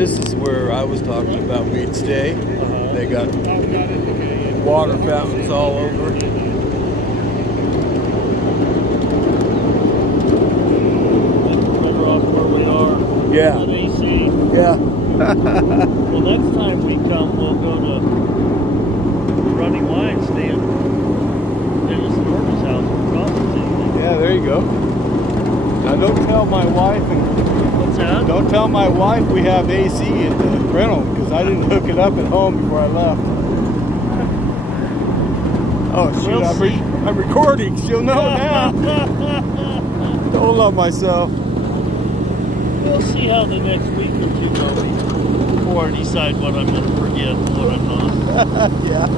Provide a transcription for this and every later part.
This is where I was talking about we'd stay. They got water fountains all over. Better off where we are. Yeah. With AC. Yeah. Well, next time we come, we'll go to Running Wine, stay in Dennis Norton's house in Providence. Yeah, there you go. Now don't tell my wife What's that? don't tell my wife we have AC at the rental because I didn't hook it up at home before I left. Oh shoot, We'll see. I'm recording. She'll know now. Don't love myself. We'll see how the next week or two goes before I decide what I'm going to forget and what I'm not. Yeah.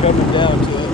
Coming down to it.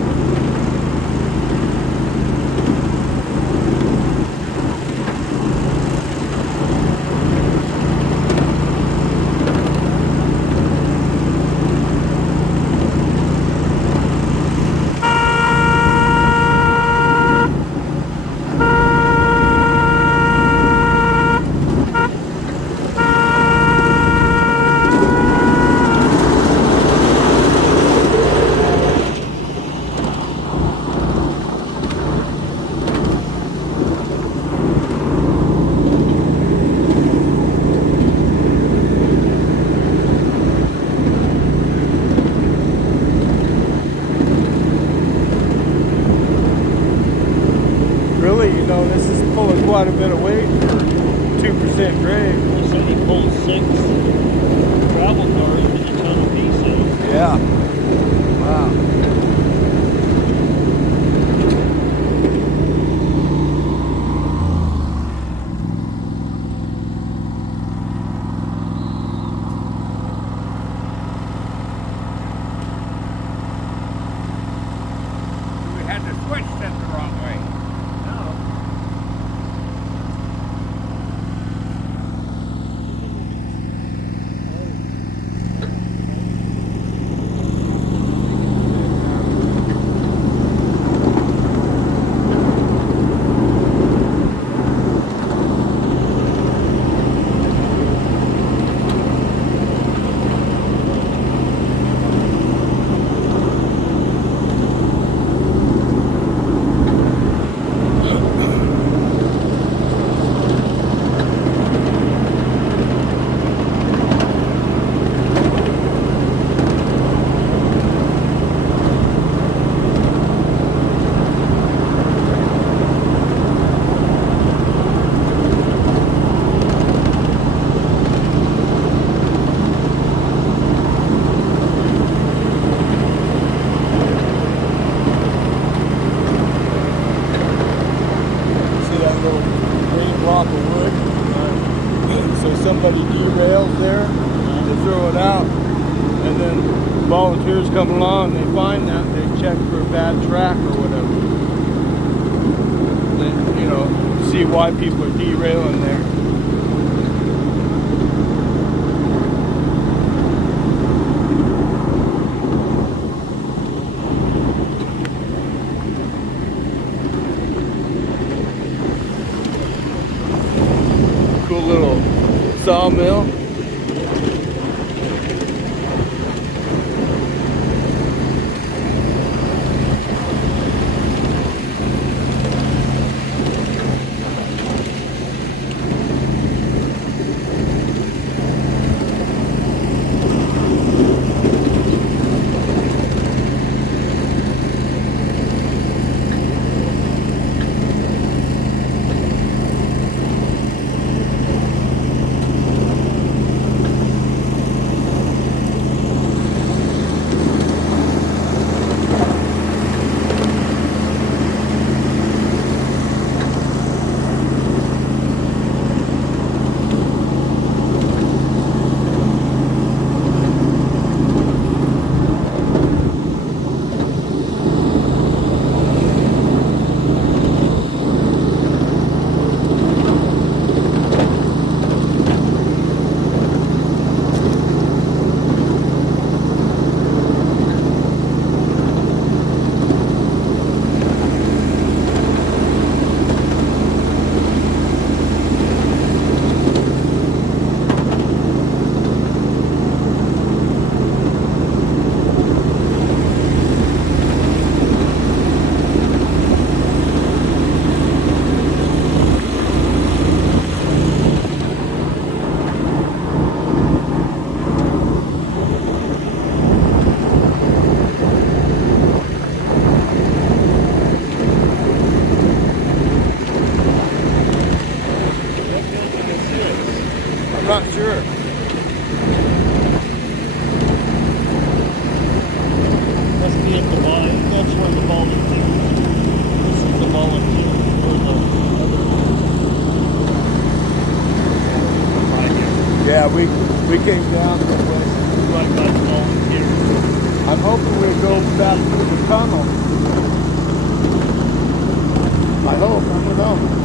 Really, you know, this is pulling quite a bit of weight for 2% grade. They said he pulled 6 travel cars with a ton of pieces. Yeah. Wow. We had the switch set the wrong way. Block of wood. So somebody derails there, they throw it out, and then volunteers come along, they find that, they check for a bad track or whatever. They, you know, see why people are derailing there. Cool little sawmill. I'm not sure. Must be at the line. That's where the volunteers. This is the volunteer or the other. Right here. Yeah, we came down this way. Right by the volunteers. I'm hoping we go back through the tunnel. I hope. I don't know.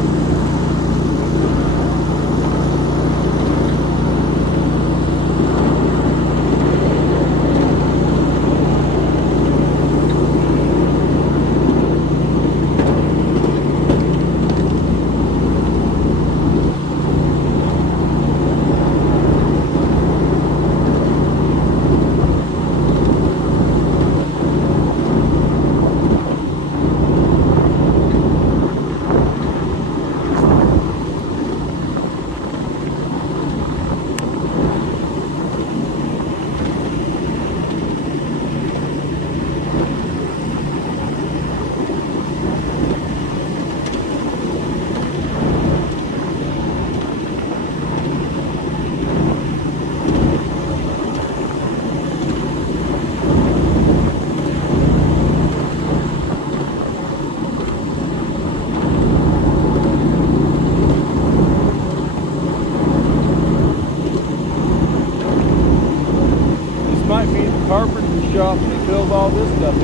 Might be the carpenter shop they build all this stuff in.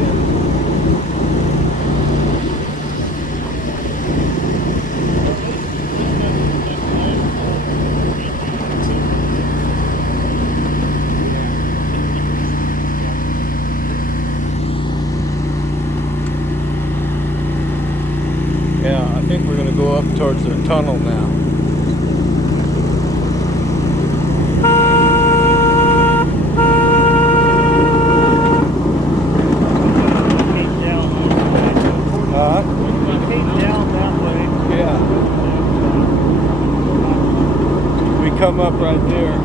Yeah, I think we're going to go up towards the tunnel now. Come up right there.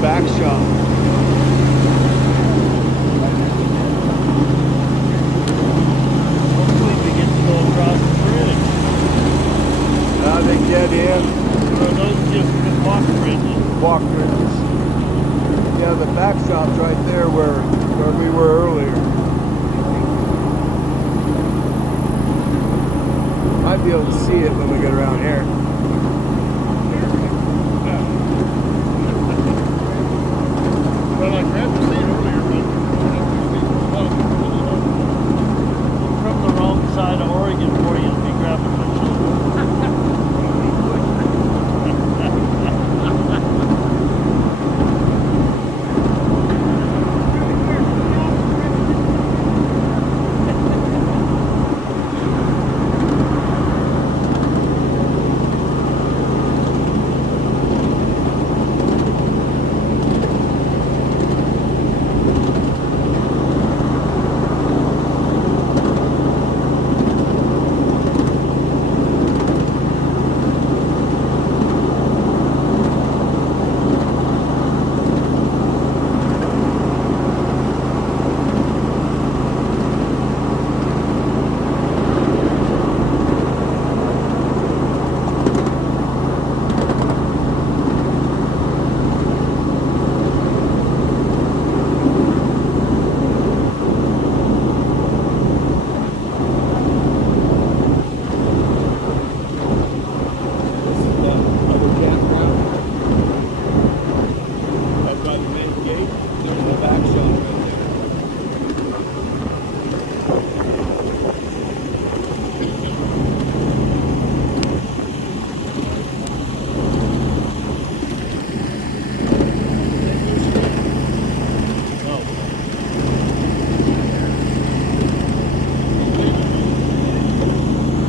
back shop. Hopefully we get to go across the bridge. Now they get in, Or are those just the walk bridges? walk bridges. Yeah, the back shop's right there where we were earlier. Might be able to see it when we get around here. Well, I grabbed the seat earlier, but From the wrong side of Oregon for you to be grabbing my shoulder.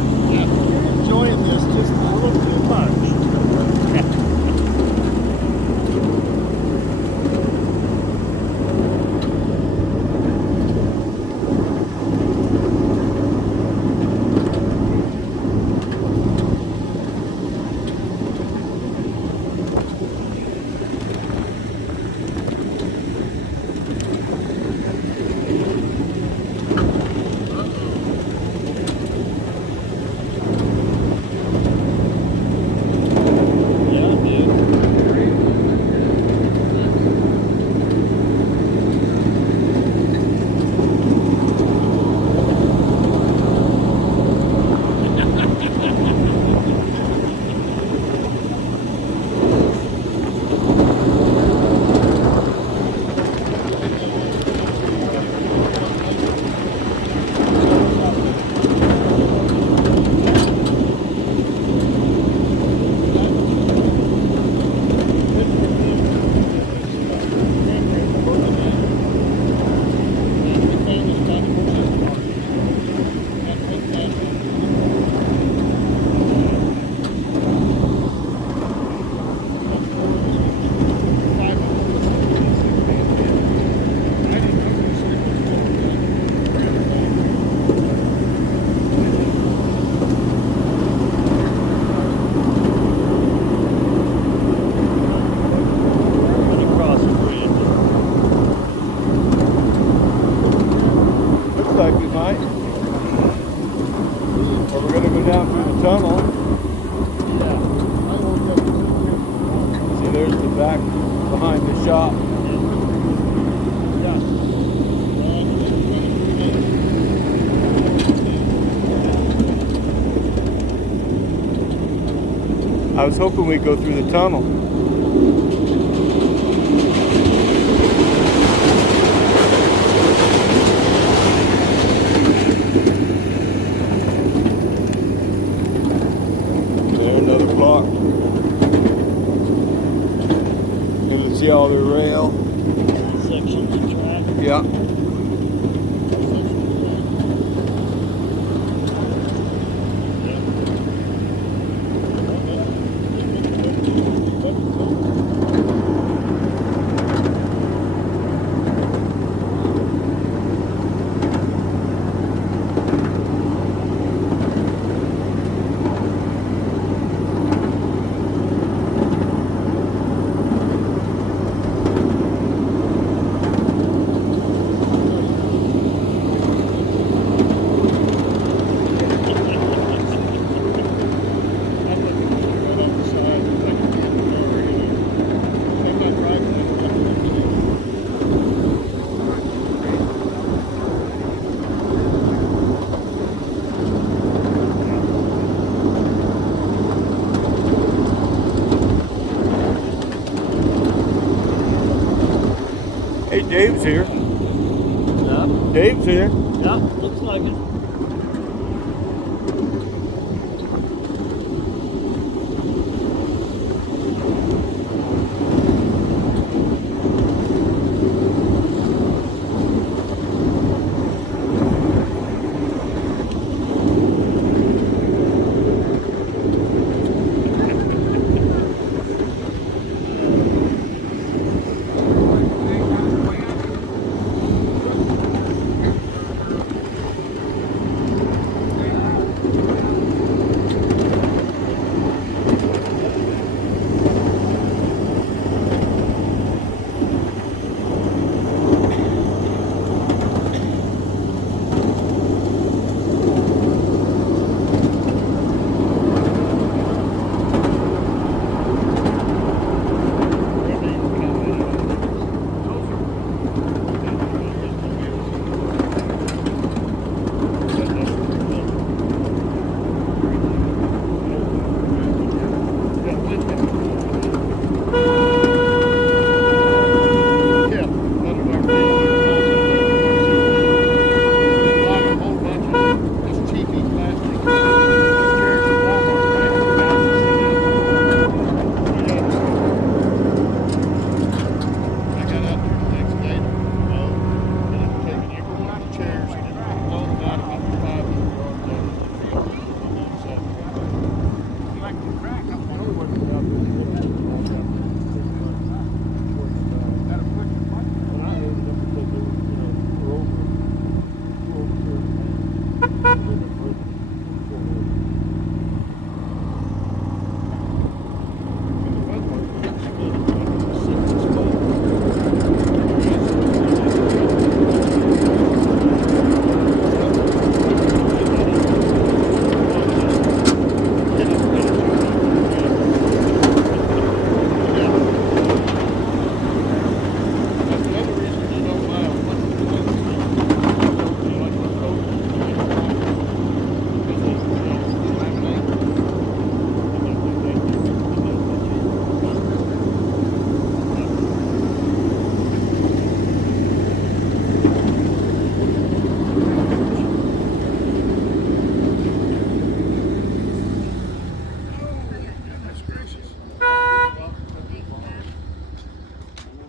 Enjoying this just a little too much. back behind the shop. I was hoping we'd go through the tunnel. There, another block. You can see all the rail. Sections of track. Yeah. Dave's here. Yeah. Dave's here. Yeah. Looks like it.